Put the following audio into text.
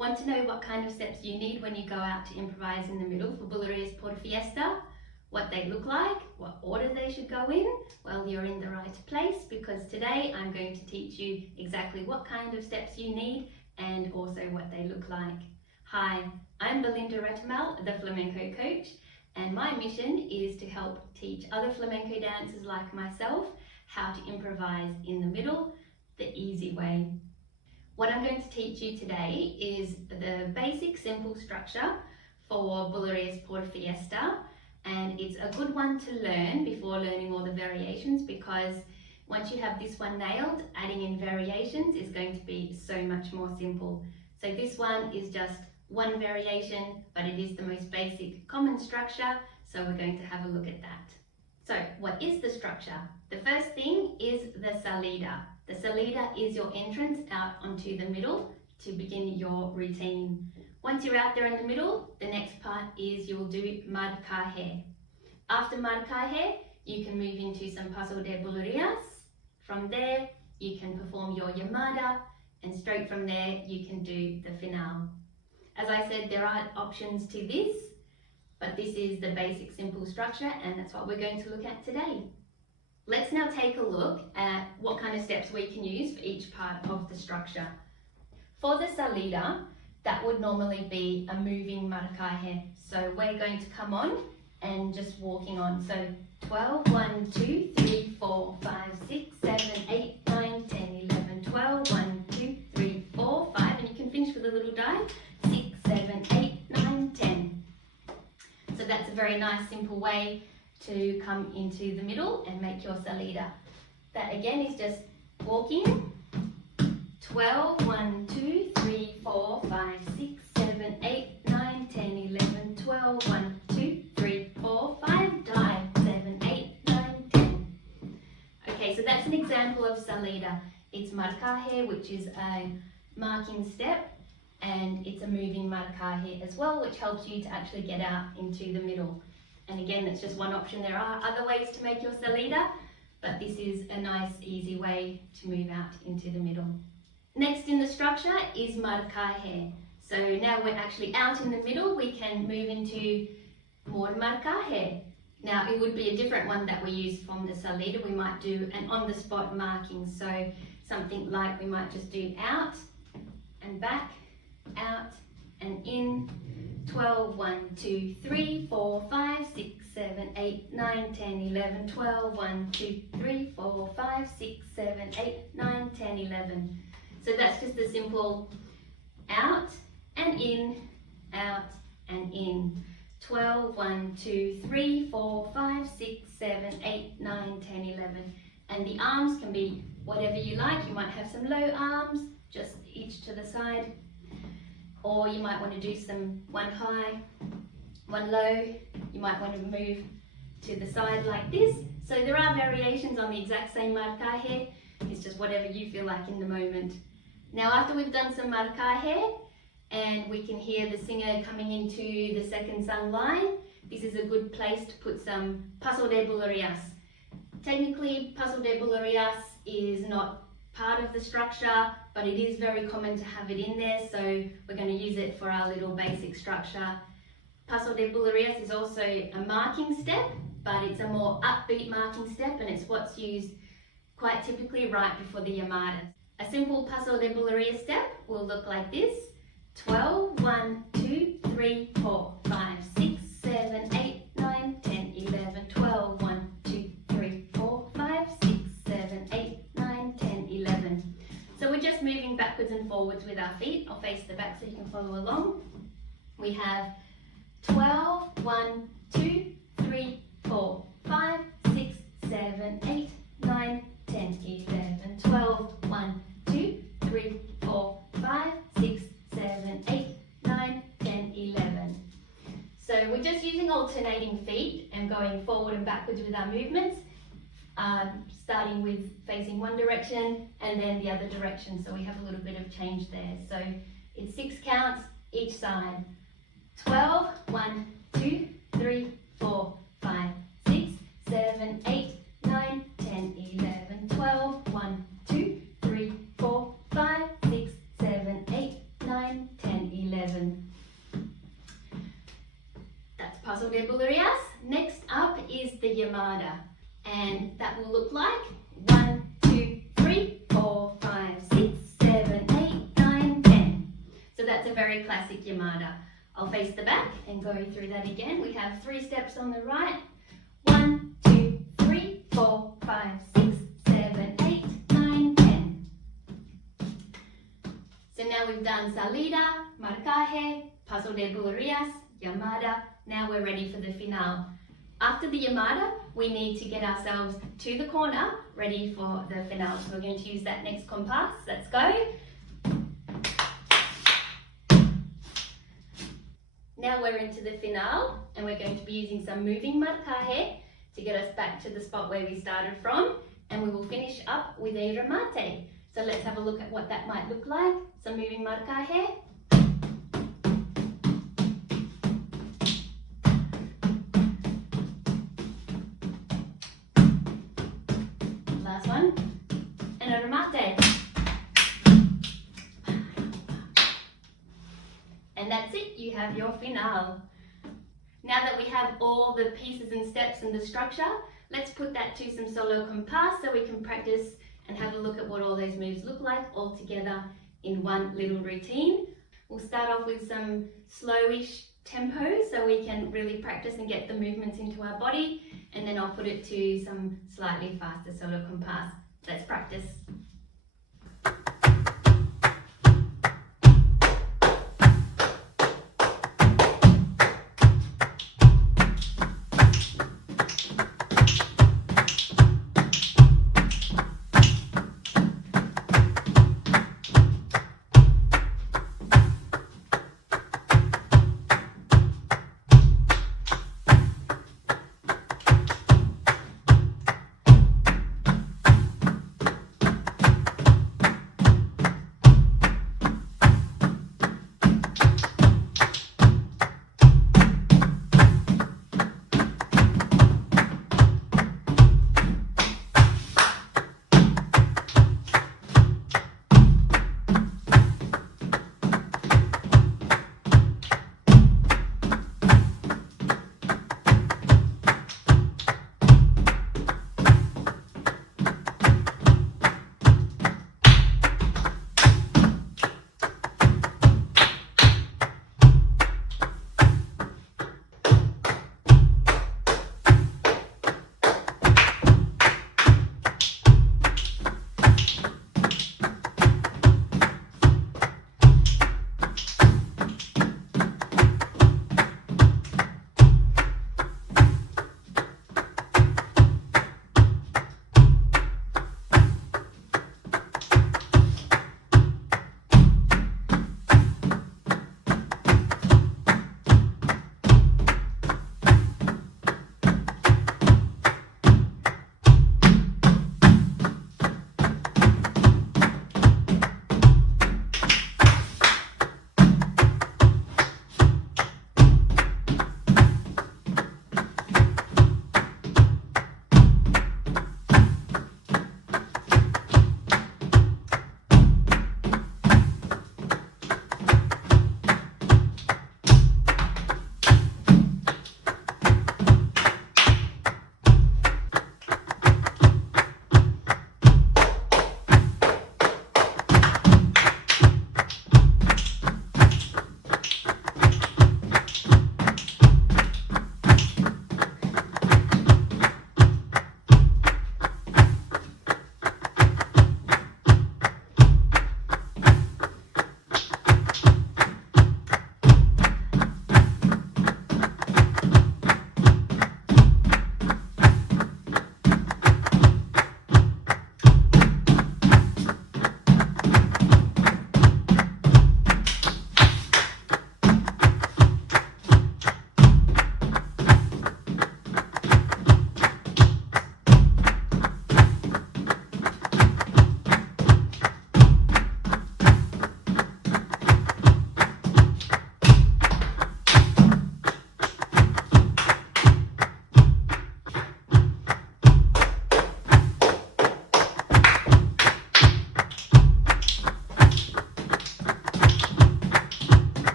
Want to know what kind of steps you need when you go out to improvise in the middle for Bulerías Por Fiesta? What they look like, what order they should go in? Well, you're in the right place because today I'm going to teach you exactly what kind of steps you need and also what they look like. Hi, I'm Belinda Retamal, the Flamenco coach, and my mission is to help teach other flamenco dancers like myself how to improvise in the middle the easy way. What I'm going to teach you today is the basic simple structure for Bulerías Por Fiesta, and it's a good one to learn before learning all the variations, because once you have this one nailed, adding in variations is going to be so much more simple. So this one is just one variation, but it is the most basic common structure, so we're going to have a look at that. So what is the structure? The first thing is the Salida. The Salida is your entrance out onto the middle to begin your routine. Once you're out there in the middle, the next part is you'll do Marcaje. After Marcaje, you can move into some Paso de Bulerías. From there, you can perform your Llamada, and straight from there, you can do the finale. As I said, there are options to this, but this is the basic simple structure, and that's what we're going to look at today. Let's now take a look at what kind of steps we can use for each part of the structure. For the Salida, that would normally be a moving Marcaje. So we're going to come on and just walking on. So 12, 1, 2, 3, 4, 5, 6, 7, 8, 9, 10, 11, 12, 1, 2, 3, 4, 5, and you can finish with a little dive, 6, 7, 8, 9, 10. So that's a very nice simple way to come into the middle and make your Salida. That again is just walking, 12, 1, 2, 3, 4, 5, 6, 7, 8, 9, 10, 11, 12, 1, 2, 3, 4, 5, dive, 7, 8, 9, 10. Okay, so that's an example of Salida. It's Marcaje, which is a marking step, and it's a moving Marcaje as well, which helps you to actually get out into the middle. And again, that's just one option. There are other ways to make your Salida, but this is a nice, easy way to move out into the middle. Next in the structure is Marcaje. So now we're actually out in the middle, we can move into more Marcaje. Now it would be a different one that we use from the Salida. We might do an on-the-spot marking. So something like we might just do out and back, out and in, 12, 1, 2, 3, 4, 5, 6, 7, 8, 9, 10, 11, 12, 1, 2, 3, 4, 5, 6, 7, 8, 9, 10, 11. So that's just a simple out and in, out and in. 12, 1, 2, 3, 4, 5, 6, 7, 8, 9, 10, 11. And the arms can be whatever you like. You might have some low arms, just each to the side. Or you might want to do some one high, one low. You might want to move to the side like this. So there are variations on the exact same Marcaje. It's just whatever you feel like in the moment. Now after we've done some Marcaje and we can hear the singer coming into the second sung line, this is a good place to put some Paso de Bulerías. Technically, Paso de Bulerías is not part of the structure, but it is very common to have it in there, so we're going to use it for our little basic structure. Paso de Bulerías is also a marking step, but it's a more upbeat marking step, and it's what's used quite typically right before the Llamada. A simple Paso de Bulerías step will look like this: 12, 1, 2, 3, 4, 5, 6, 7, 8, 9, 10, 11, 12, 1, 2, 3, 4, 5, 6, 7, 8, 9, 10, 11. So we're just moving backwards and forwards with our feet. I'll face the back so you can follow along. We have 12, 1, 2, 3, 4, 5, 6, 7, 8, 9, 10, 11, 12, 1, 2, 3, 4, 5, 6, 7, 8, 9, 10, 11. So we're just using alternating feet and going forward and backwards with our movements, starting with facing one direction and then the other direction, so we have a little bit of change there. So it's 6 counts each side. 12, 1, 2, 3, 4, 5, 6, 7, 8, 9, 10, 11, 12, 1, 2, 3, 4, 5, 6, 7, 8, 9, 10, 11. That's Paso de Bulerías. Next up is the Llamada, and that will look like 1, 2, 3, 4, 5, 6, 7, 8, 9, 10. So that's a very classic Llamada. I'll face the back and go through that again. We have 3 steps on the right. 1, 2, 3, 4, 5, 6, 7, 8, 9, 10. So now we've done Salida, Marcaje, Paso de Bulerías, Llamada. Now we're ready for the finale. After the Llamada, we need to get ourselves to the corner, ready for the finale. So we're going to use that next compás. Let's go. Now we're into the finale, and we're going to be using some moving marcaje to get us back to the spot where we started from, and we will finish up with a remate. So let's have a look at what that might look like. Some moving marcaje. Last one, and a remate. And that's it, you have your finale. Now that we have all the pieces and steps and the structure, let's put that to some solo compás so we can practice and have a look at what all those moves look like all together in one little routine. We'll start off with some slowish tempo so we can really practice and get the movements into our body, and then I'll put it to some slightly faster solo compás. Let's practice.